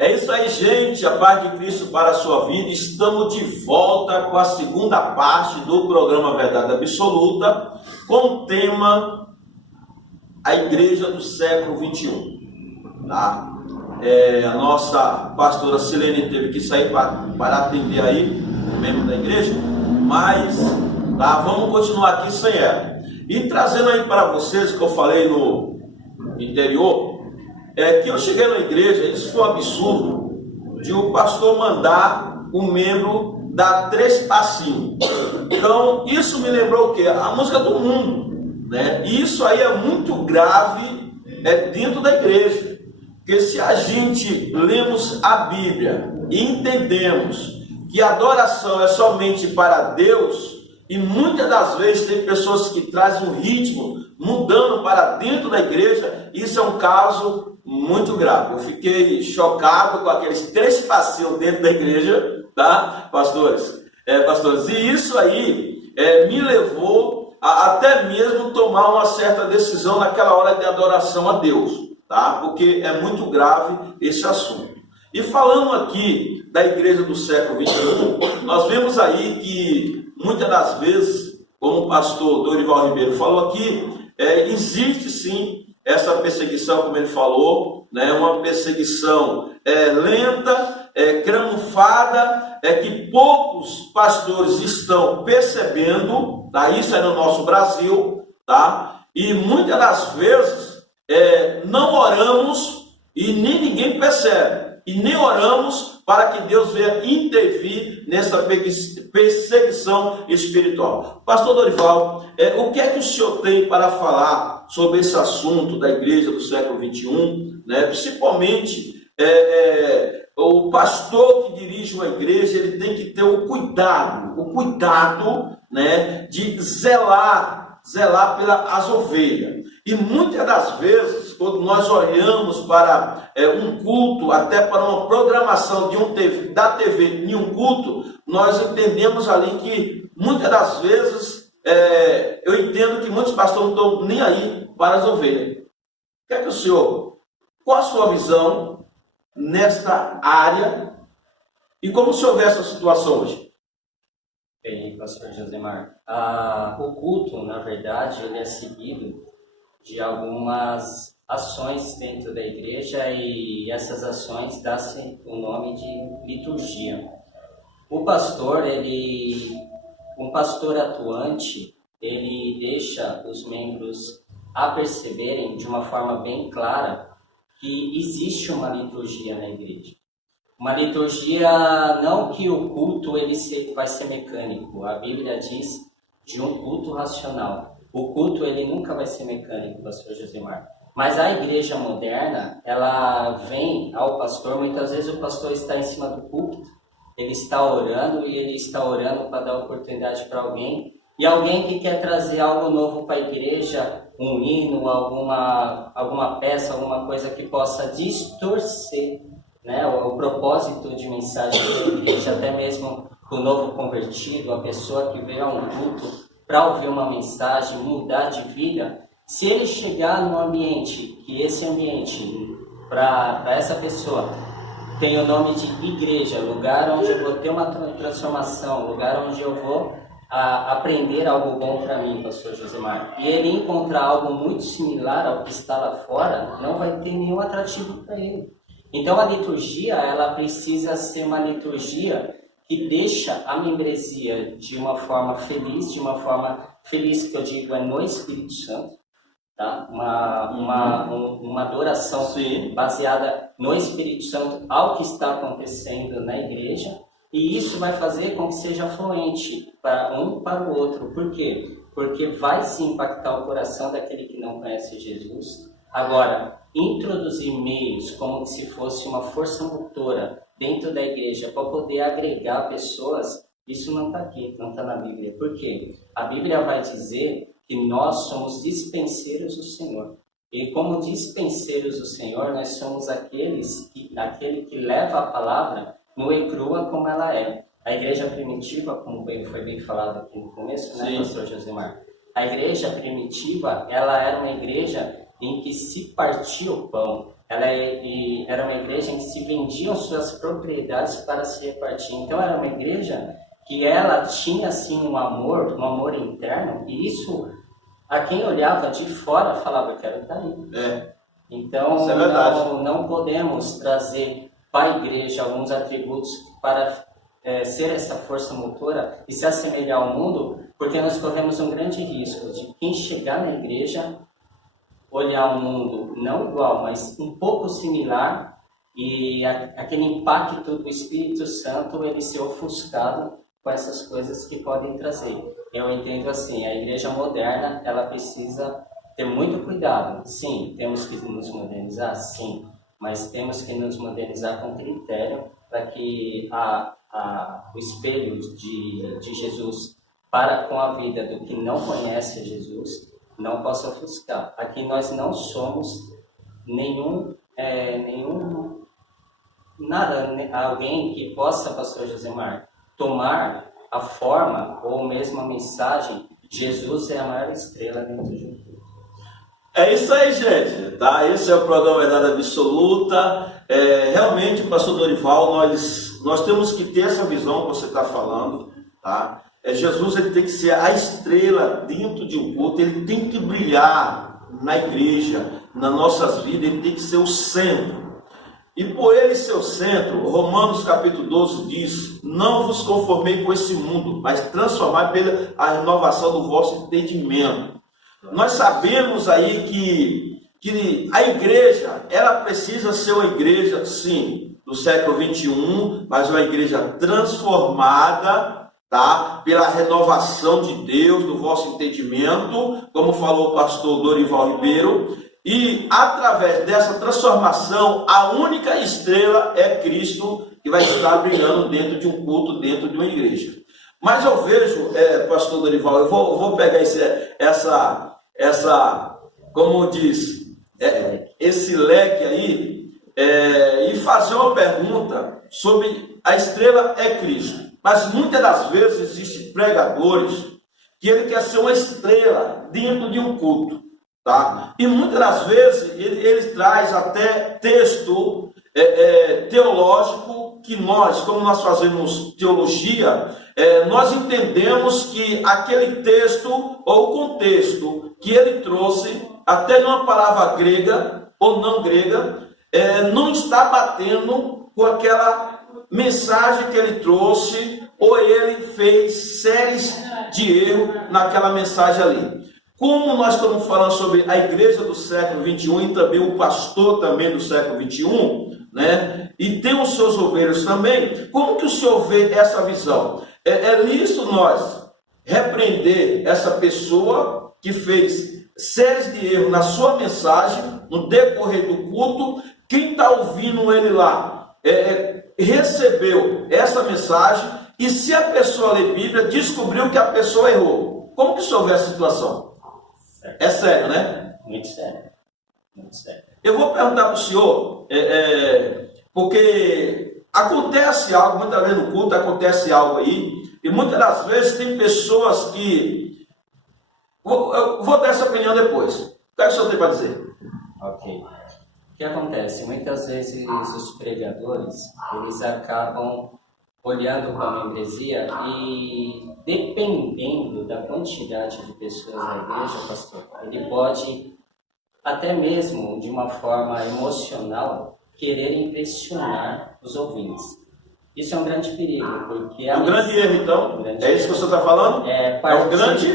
É isso aí, gente, a paz de Cristo para a sua vida. Estamos de volta com a segunda parte do programa Verdade Absoluta, com o tema A Igreja do Século XXI. Tá? A nossa pastora Silene teve que sair para atender aí o membro da igreja, mas vamos continuar aqui sem ela. E trazendo aí para vocês o que eu falei no interior, que eu cheguei na igreja, isso foi um absurdo, de o pastor mandar o membro dar 3 passinhos. Então, isso me lembrou o quê? A música do mundo, né? E isso aí é muito grave dentro da igreja. Porque se a gente lemos a Bíblia e entendemos que a adoração é somente para Deus, e muitas das vezes tem pessoas que trazem um ritmo mudando para dentro da igreja, isso é um caso muito grave. Eu fiquei chocado com aqueles 3 passinhos dentro da igreja, tá, pastores? Pastores, e isso aí me levou a até mesmo tomar uma certa decisão naquela hora de adoração a Deus, tá? Porque é muito grave esse assunto. E falando aqui da igreja do século XXI, nós vemos aí que muitas das vezes, como o pastor Dorival Ribeiro falou aqui, existe sim essa perseguição, como ele falou, né? Uma perseguição lenta, camuflada, que poucos pastores estão percebendo, tá? Isso é no nosso Brasil, tá? E muitas das vezes não oramos e nem ninguém percebe, e nem oramos para que Deus venha intervir nessa perseguição espiritual. Pastor Dorival, o que é que o senhor tem para falar sobre esse assunto da igreja do século XXI, né? Principalmente o pastor que dirige uma igreja, ele tem que ter o cuidado, né, de zelar pelas ovelhas. E muitas das vezes, quando nós olhamos para um culto, até para uma programação da TV em um culto, nós entendemos ali que muitas das vezes, eu entendo que muitos pastores não estão nem aí para as ovelhas. Qual a sua visão nesta área e como o senhor vê essa situação hoje? Bem, pastor Josemar, o culto, na verdade, ele é seguido de algumas ações dentro da igreja, e essas ações dão-se o nome de liturgia. O pastor, um pastor atuante, ele deixa os membros a perceberem de uma forma bem clara que existe uma liturgia na igreja. Uma liturgia, não que o culto vai ser mecânico. A Bíblia diz de um culto racional. O culto ele nunca vai ser mecânico, pastor Josemar. Mas a igreja moderna, ela vem ao pastor, muitas vezes o pastor está em cima do púlpito, ele está orando e ele está orando para dar oportunidade para alguém, e alguém que quer trazer algo novo para a igreja, um hino, alguma peça, alguma coisa que possa distorcer, né, o propósito de mensagem da igreja, até mesmo o novo convertido, a pessoa que veio a um culto para ouvir uma mensagem, mudar de vida. Se ele chegar num ambiente, que esse ambiente, para essa pessoa, tem o nome de igreja, lugar onde eu vou ter uma transformação, lugar onde eu vou aprender algo bom para mim, pastor Josemar, e ele encontrar algo muito similar ao que está lá fora, não vai ter nenhum atrativo para ele. Então a liturgia, ela precisa ser uma liturgia que deixa a membresia de uma forma feliz, que eu digo no Espírito Santo, tá? Uma adoração Sim, baseada no Espírito Santo ao que está acontecendo na igreja, e isso vai fazer com que seja fluente para o outro. Por quê? Porque vai se impactar o coração daquele que não conhece Jesus. Agora, introduzir meios como se fosse uma força motora dentro da igreja para poder agregar pessoas, isso não está aqui, não está na Bíblia. Por quê? A Bíblia vai dizer que nós somos dispenseiros do Senhor. E como dispenseiros do Senhor, nós somos aquele que leva a palavra nua e crua como ela é. A igreja primitiva, como foi bem falado aqui no começo, né, pastor Josemar? A igreja primitiva, ela era uma igreja em que se partia o pão, era uma igreja em que se vendiam suas propriedades para se repartir. Então era uma igreja que ela tinha assim um amor interno, e isso a quem olhava de fora falava: eu quero estar aí. Então isso é verdade. não podemos trazer para a igreja alguns atributos para ser essa força motora e se assemelhar ao mundo, porque nós corremos um grande risco de quem chegar na igreja olhar um mundo não igual, mas um pouco similar, e aquele impacto do Espírito Santo ele ser ofuscado com essas coisas que podem trazer. Eu entendo assim, a igreja moderna ela precisa ter muito cuidado. Sim, temos que nos modernizar, sim, mas temos que nos modernizar com critério para que o espelho de Jesus para com a vida do que não conhece Jesus não possa ofuscar. Aqui nós não somos alguém que possa, pastor Josemar, tomar a forma ou mesmo a mensagem. Jesus é a maior estrela dentro de um culto. É isso aí, gente, tá? Esse é o programa Verdade Absoluta. Realmente, pastor Dorival, nós temos que ter essa visão que você está falando, tá? Jesus ele tem que ser a estrela dentro de um culto, ele tem que brilhar na igreja, nas nossas vidas, ele tem que ser o centro. E por ele ser o centro, Romanos capítulo 12 diz: não vos conformei com esse mundo, mas transformai pela a renovação do vosso entendimento. Nós sabemos aí que a igreja, ela precisa ser uma igreja, sim, do século 21, mas uma igreja transformada, tá? Pela renovação de Deus, do vosso entendimento, como falou o pastor Dorival Ribeiro, e através dessa transformação, a única estrela é Cristo, que vai estar brilhando dentro de um culto, dentro de uma igreja. Mas eu vejo, pastor Dorival, eu vou pegar como diz, esse leque aí, e fazer uma pergunta sobre a estrela é Cristo. Mas muitas das vezes existem pregadores que ele quer ser uma estrela dentro de um culto, tá? E muitas das vezes ele traz até texto teológico que nós, como nós fazemos teologia, nós entendemos que aquele texto ou contexto que ele trouxe, até numa palavra grega ou não grega, não está batendo com aquela mensagem que ele trouxe, ou ele fez séries de erro naquela mensagem ali. Como nós estamos falando sobre a igreja do século 21 e também o pastor também do século 21, né? E tem os seus obreiros também, como que o senhor vê essa visão? É lícito nós repreender essa pessoa que fez séries de erro na sua mensagem, no decorrer do culto? Quem está ouvindo ele lá recebeu essa mensagem, e se a pessoa lê Bíblia, descobriu que a pessoa errou. Como que o senhor vê essa situação? É sério, né? Muito sério. Muito sério. Eu vou perguntar para o senhor, porque acontece algo, muitas vezes no culto acontece algo aí, e muitas das vezes tem pessoas que... Eu vou dar essa opinião depois. O que é que o senhor tem para dizer? Ok. O que acontece? Muitas vezes os pregadores, eles acabam olhando para a membresia e, dependendo da quantidade de pessoas na igreja, pastor, ele pode, até mesmo de uma forma emocional, querer impressionar os ouvintes. Isso é um grande perigo, porque... Um grande erro, então? É isso que você está falando? É um grande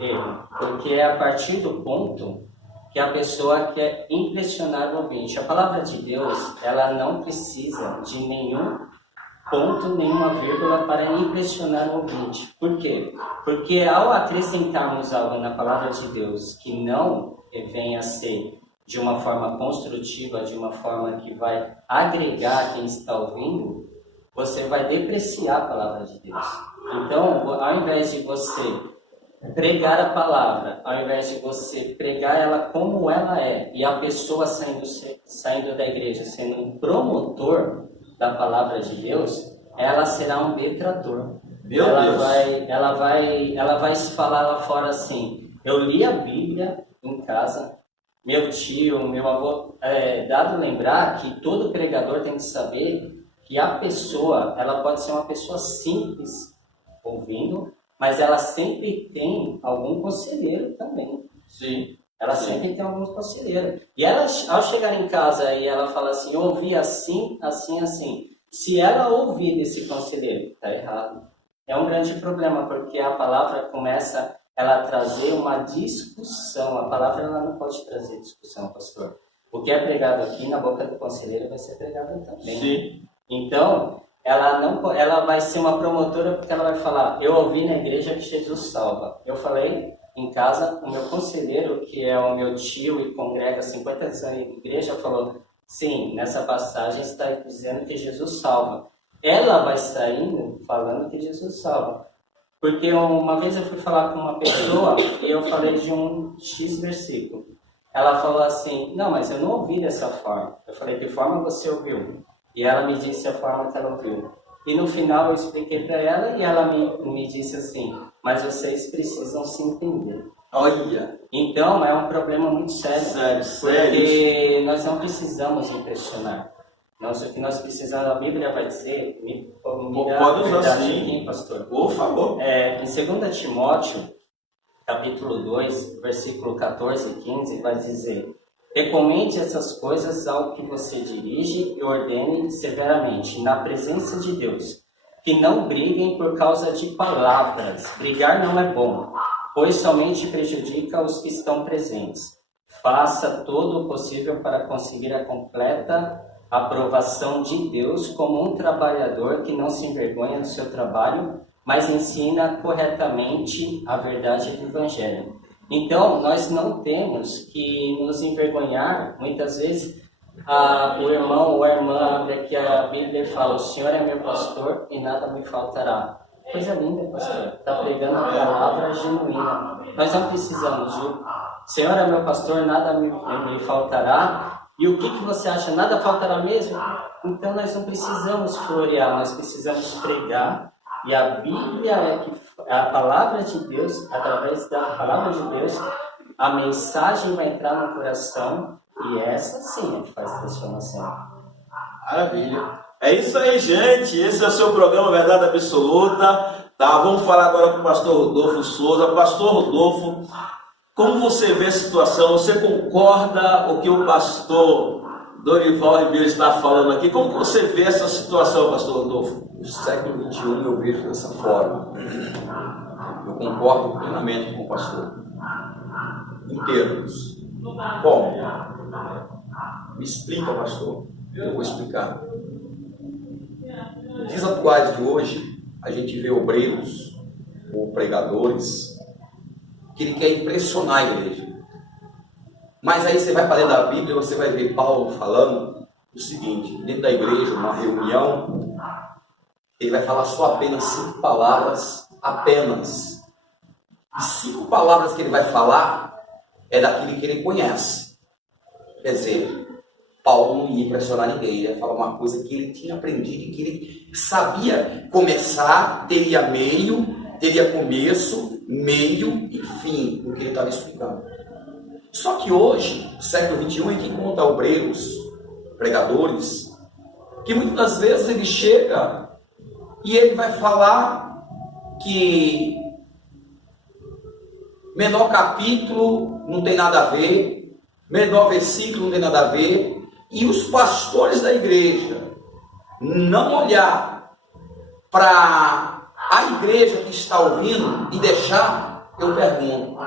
erro, porque é a partir do ponto que a pessoa quer impressionar o ouvinte. A palavra de Deus, ela não precisa de nenhum ponto, nenhuma vírgula para impressionar o ouvinte. Por quê? Porque ao acrescentarmos algo na palavra de Deus que não venha a ser de uma forma construtiva, de uma forma que vai agregar quem está ouvindo, você vai depreciar a palavra de Deus. Então, ao invés de você pregar a palavra, ao invés de você pregar ela como ela é, e a pessoa saindo da igreja sendo um promotor da palavra de Deus, ela será um detrator. Ela vai falar lá fora assim: eu li a Bíblia em casa, meu tio, meu avô. É dado lembrar que todo pregador tem que saber que a pessoa, ela pode ser uma pessoa simples ouvindo, mas ela sempre tem algum conselheiro também. Sim. Ela sempre tem algum conselheiro. E ela, ao chegar em casa e ela fala assim, eu ouvi assim, assim, assim. Se ela ouvir desse conselheiro, está errado. É um grande problema, porque a palavra começa ela a trazer uma discussão. A palavra ela não pode trazer discussão, pastor. O que é pregado aqui na boca do conselheiro vai ser pregado também. Sim. Então, ela vai ser uma promotora porque ela vai falar, eu ouvi na igreja que Jesus salva. Eu falei em casa, o meu conselheiro, que é o meu tio e congrega 50 anos na igreja, falou, sim, nessa passagem está dizendo que Jesus salva. Ela vai estar indo falando que Jesus salva. Porque uma vez eu fui falar com uma pessoa e eu falei de um X versículo. Ela falou assim, não, mas eu não ouvi dessa forma. Eu falei, que forma você ouviu? E ela me disse a forma que ela ouviu. E no final eu expliquei para ela e ela me disse assim, mas vocês precisam se entender. Olha! Então é um problema muito sério. Porque nós não precisamos impressionar. O que nós precisamos, a Bíblia vai dizer, pode usar sim, aqui, pastor. Por favor. Em 2 Timóteo, capítulo 2, versículo 14 e 15, vai dizer, recomende essas coisas ao que você dirige e ordene severamente, na presença de Deus, que não briguem por causa de palavras. Brigar não é bom, pois somente prejudica os que estão presentes. Faça todo o possível para conseguir a completa aprovação de Deus como um trabalhador que não se envergonha do seu trabalho, mas ensina corretamente a verdade do Evangelho. Então, nós não temos que nos envergonhar. Muitas vezes, o irmão ou a irmã abre aqui a Bíblia e fala, o Senhor é meu pastor e nada me faltará. Coisa linda, pastor. Está pregando a palavra genuína. Nós não precisamos. O Senhor é meu pastor, nada me faltará. E o que você acha? Nada faltará mesmo? Então, nós não precisamos florear, nós precisamos pregar. E a Bíblia é a palavra de Deus, através da palavra de Deus, a mensagem vai entrar no coração e essa sim é que faz transformação. Maravilha. É isso aí, gente. Esse é o seu programa Verdade Absoluta. Tá? Vamos falar agora com o pastor Rodolfo Souza. Pastor Rodolfo, como você vê a situação? Você concorda com o que o pastor Dorival Ribeiro está falando aqui? Como você vê essa situação, pastor Rodolfo? No século XXI eu vejo dessa forma. Eu concordo plenamente com o pastor. Em termos. Como? Me explica, pastor. Eu vou explicar. Nos dias atuais de hoje, a gente vê obreiros ou pregadores que ele quer impressionar a igreja. Mas aí você vai para dentro da Bíblia e você vai ver Paulo falando o seguinte, dentro da igreja, numa reunião, ele vai falar só apenas 5 palavras, apenas. E 5 palavras que ele vai falar é daquilo que ele conhece. Quer dizer, Paulo não ia impressionar ninguém, ele ia falar uma coisa que ele tinha aprendido e que ele sabia começar, teria meio, teria começo, meio e fim, o que ele estava explicando. Só que hoje, no século XXI, a gente encontra obreiros, pregadores, que muitas das vezes ele chega e ele vai falar que menor capítulo não tem nada a ver, menor versículo não tem nada a ver, e os pastores da igreja não olhar para a igreja que está ouvindo e deixar, eu pergunto,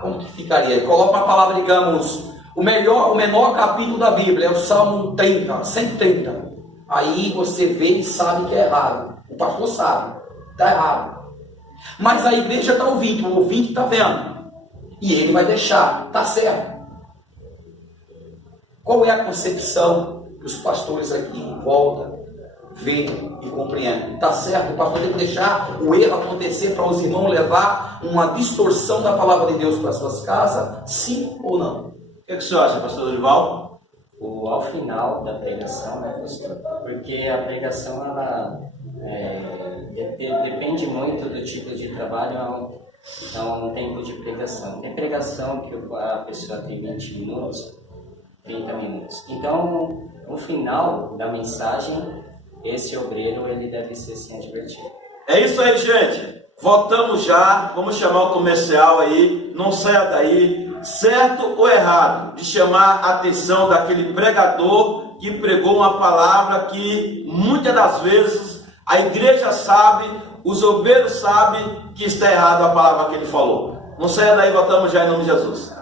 como que ficaria? Ele coloca uma palavra, digamos, o menor capítulo da Bíblia é o Salmo 30, 130. Aí você vê e sabe que é errado. O pastor sabe, está errado. Mas a igreja está ouvindo, o ouvinte está vendo. E ele vai deixar, está certo. Qual é a concepção que os pastores aqui em volta veem e compreendem? Está certo, o pastor tem que deixar o erro acontecer para os irmãos levar uma distorção da palavra de Deus para suas casas? Sim ou não? O que você acha, pastor Dorival? Ao final da pregação, né, pastor? Porque a pregação, ela depende muito do tipo de trabalho. Então, um tempo de pregação. Tem pregação que a pessoa tem 20 minutos, 30 minutos. Então, no final da mensagem, esse obreiro ele deve ser sim advertido. É isso aí, gente. Voltamos já. Vamos chamar o comercial aí. Não saia daí. Certo ou errado de chamar a atenção daquele pregador que pregou uma palavra que muitas das vezes a igreja sabe, os obreiros sabem que está errado a palavra que ele falou. Não saia daí, voltamos já em nome de Jesus.